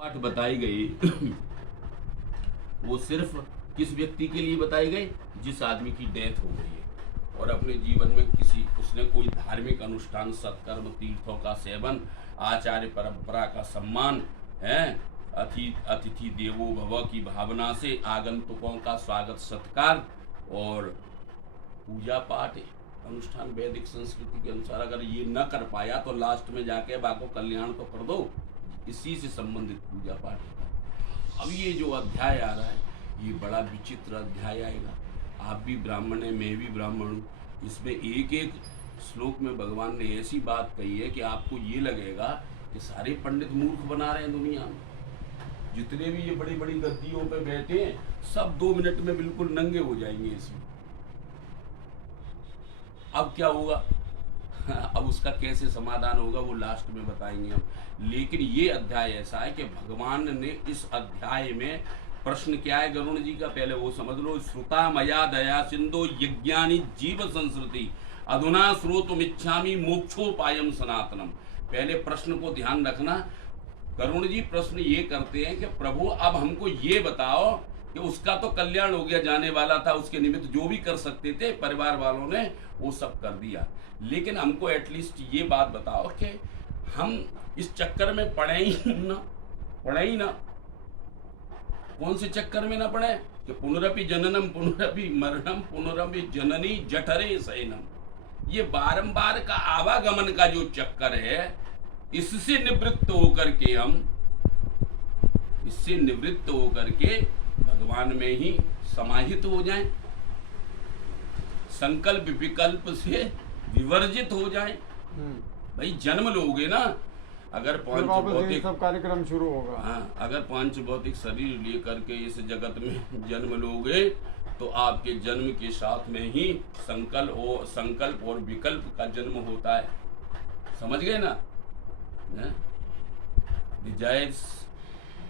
पाठ बताई गई वो सिर्फ किस व्यक्ति के लिए बताई गई? जिस आदमी की डेथ हो गई है और अपने जीवन में उसने कोई धार्मिक अनुष्ठान, सत्कर्म, तीर्थों का सेवन, आचार्य परंपरा का सम्मान है, अतिथि देवो भव की भावना से आगंतुकों का स्वागत सत्कार और पूजा पाठ अनुष्ठान वैदिक संस्कृति के अनुसार अगर ये न कर पाया तो लास्ट में जाके बाको कल्याण तो कर दो, इसी से संबंधित पूजा पाठ होता है। अब ये जो अध्याय आ रहा है ये बड़ा विचित्र अध्याय आएगा। आप भी ब्राह्मण हैं, मैं भी ब्राह्मण हूँ। इसमें एक एक श्लोक में भगवान ने ऐसी बात कही है कि आपको ये लगेगा कि सारे पंडित मूर्ख बना रहे हैं दुनिया में। जितने भी ये बड़ी बड़ी गद्दियों पे बैठे हैं सब 2 मिनट में बिल्कुल नंगे हो जाएंगे इसमें। अब क्या होगा अब उसका कैसे समाधान होगा वो लास्ट में बताएंगे हम। लेकिन ये अध्याय ऐसा है कि भगवान ने इस अध्याय में प्रश्न क्या है गरुण जी का, पहले वो समझ लो। श्रुता मया दया सिंधु यज्ञानि जीव संस्कृति अधुना श्रोतुमिच्छामि मोक्षोपायम सनातनम। पहले प्रश्न को ध्यान रखना। गरुण जी प्रश्न ये करते हैं कि प्रभु अब हमको ये बताओ कि उसका तो कल्याण हो गया, जाने वाला था, उसके निमित्त जो भी कर सकते थे परिवार वालों ने वो सब कर दिया, लेकिन हमको एटलीस्ट ये बात बताओ कि हम इस चक्कर में पड़े ही ना। कौन से चक्कर में ना पड़े कि पुनरपि जननम पुनरपि मरणम पुनरपि जननी जठरे शयनम। ये बारंबार का आवागमन का जो चक्कर है इससे निवृत्त होकर के भगवान में ही समाहित हो जाएं, संकल्प विकल्प से विवर्जित हो जाएं। भाई जन्म लोगे ना, अगर पांच भौतिक सब कार्यक्रम शुरू होगा। हाँ, अगर पांच भौतिक शरीर लेकर के इस जगत में जन्म लोगे तो आपके जन्म के साथ में ही संकल्प और विकल्प का जन्म होता है। समझ गए ना? Desires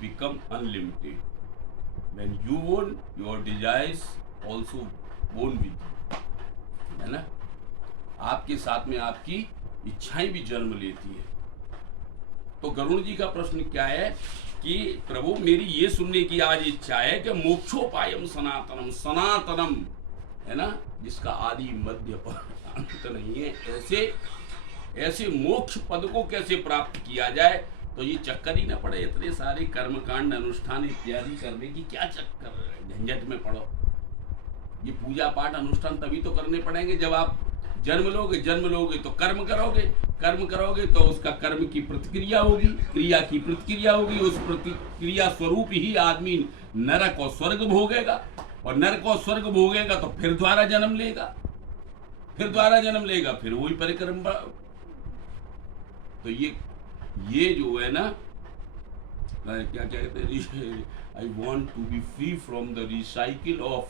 become unlimited. When you born, your desires also born with you. है ना? आपके साथ में आपकी इच्छाएं भी जन्म लेती है। तो गरुण जी का प्रश्न क्या है कि प्रभु मेरी ये सुनने की आज इच्छा है कि मोक्षोपायम सनातनम, सनातनम है ना, जिसका आदि मध्य पर अंत नहीं है, ऐसे मोक्ष पद को कैसे प्राप्त किया जाए। तो ये चक्कर ही ना पड़े, इतने सारे कर्मकांड अनुष्ठान इत्यादि करने की क्या चक्कर, झंझट में पड़ो। ये पूजा पाठ अनुष्ठान तभी तो करने पड़ेंगे जब आप जन्म लोगे तो कर्म करोगे तो उसका कर्म की प्रतिक्रिया होगी, क्रिया की प्रतिक्रिया होगी, उस प्रतिक्रिया स्वरूप ही आदमी नरक और स्वर्ग भोगेगा, और नरक और स्वर्ग भोगेगा तो फिर दोबारा जन्म लेगा, फिर वही परिक्रम। तो ये जो है ना, क्या कहते हैं, I want to be free from the recycle of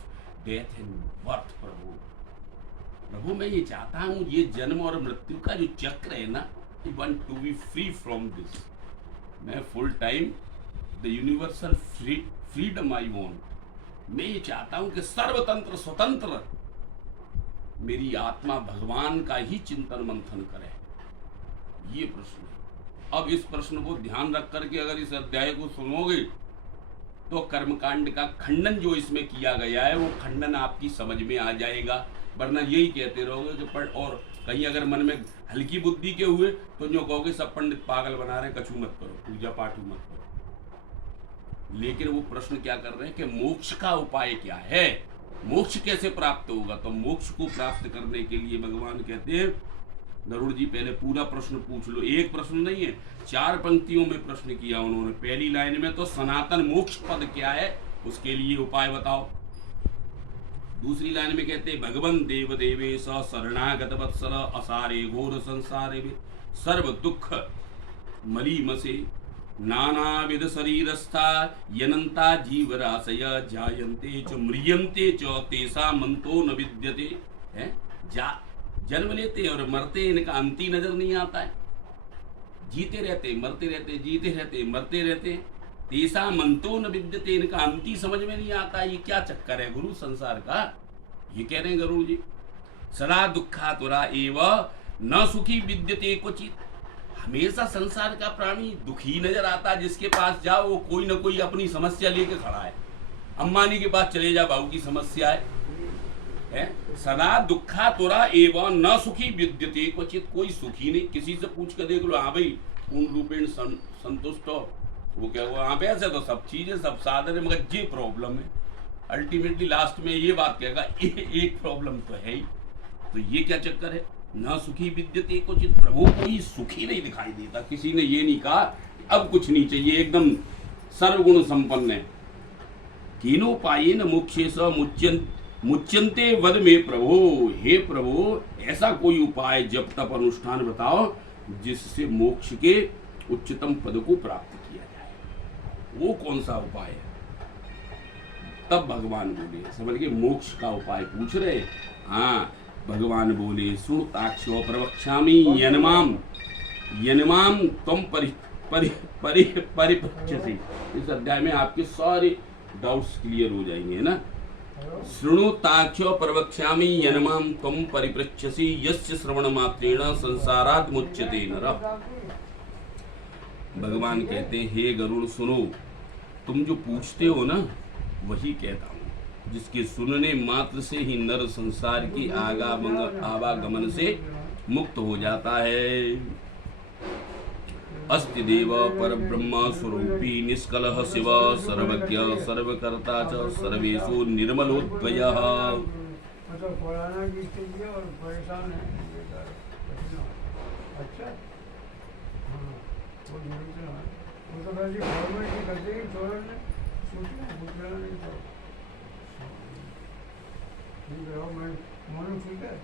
death and birth. प्रभु मैं ये चाहता हूँ, ये जन्म और मृत्यु का जो चक्र है ना, I want to be free from this. मैं full time the universal freedom I want. मैं ये चाहता हूँ कि सर्वतंत्र स्वतंत्र मेरी आत्मा भगवान का ही चिंतन मंथन करे। ये प्रश्न है। अब इस प्रश्न को ध्यान रख करके अगर इस अध्याय को सुनोगे तो कर्मकांड का खंडन जो इसमें किया गया है वो खंडन आपकी समझ में आ जाएगा। वरना यही कहते रहोगे कि और कहीं अगर मन में हल्की बुद्धि के हुए तो जो कहोगे सब पंडित पागल बना रहे हैं, कछु मत करो, पूजा पाठ मत करो। लेकिन वो प्रश्न क्या कर रहे हैं कि मोक्ष का उपाय क्या है, मोक्ष कैसे प्राप्त होगा। तो मोक्ष को प्राप्त करने के लिए भगवान कहते हैं, गरुड़ जी पहले पूरा प्रश्न पूछ लो। एक प्रश्न नहीं है, 4 पंक्तियों में प्रश्न किया उन्होंने। पहली लाइन में तो सनातन मोक्ष पद क्या है उसके लिए उपाय बताओ। दूसरी लाइन में कहते भगवन देव देवेश शरणागत वत्सल असारे घोर संसारे सर्व दुख मलीमसे नानाविध शरीरस्था यनंता जीवराशय जायन्ते च म्रियन्ते च तेषा मंतो न विद्यते। है जन्म लेते और मरते, इनका अंत ही नजर नहीं आता है। जीते रहते मरते रहते, जीते रहते मरते रहते, तेसा मंतो न विद्यते, इनका अंत ही समझ में नहीं आता। ये क्या चक्कर है गुरु संसार का, ये कह रहे हैं गुरु जी। सदा दुखातुरा एव न सुखी विद्यते क्वचित। हमेशा संसार का प्राणी दुखी नजर आता है। जिसके पास जाओ वो कोई ना कोई अपनी समस्या लेके खड़ा है। अंबानी के पास चले जा, बाबू की समस्या है सदा दुखा तुरा एवं न सुखी विद्यते क्वचित। कोई सुखी नहीं, किसी से पूछ कर देख लो, हाँ भाई पूर्ण रूपेण संतुष्ट हो, वो क्या हुआ, हाँ वैसे तो सब चीजें सब साधन है मगर ये प्रॉब्लम है। अल्टीमेटली लास्ट में ये बात कहेगा एक प्रॉब्लम तो है ही। तो ये क्या चक्कर है, न सुखी विद्यते क्वचित। प्रभु कोई सुखी नहीं दिखाई देता। किसी ने ये नहीं कहा अब कुछ नहीं चाहिए, एकदम सर्वगुण संपन्न है। कीनोपायेन मोक्षेश मुच्यन्ते वद में प्रभु। हे प्रभु ऐसा कोई उपाय जप तप अनुष्ठान बताओ जिससे मोक्ष के उच्चतम पद को प्राप्त किया जाए। वो कौन सा उपाय है? तब भगवान बोले, समझ के मोक्ष का उपाय पूछ रहे। हाँ, भगवान बोले सुताक्षो प्रवक्ष्यामि यन्माम त्वं परिपृच्छसि। इस अध्याय में आपके सारे डाउट्स क्लियर हो जाएंगे, है ना। शृणुताख्यो प्रवक्ष्यामि यन्माम त्वं परिपृच्छसि यस्य श्रवण मात्रेण संसारात् मुच्यते नरः। भगवान कहते हैं हे गरुड़ सुनो, तुम जो पूछते हो ना वही कहता हूँ। जिसके सुनने मात्र से ही नर संसार की आवागमन से मुक्त हो जाता है। अस्ति देव परब्रह्म स्वरूपी निष्कलः शिव सर्वज्ञ सर्वकर्ता च सर्वेषु निर्मलोद्भयः। ठीक है, मैं ठीक है।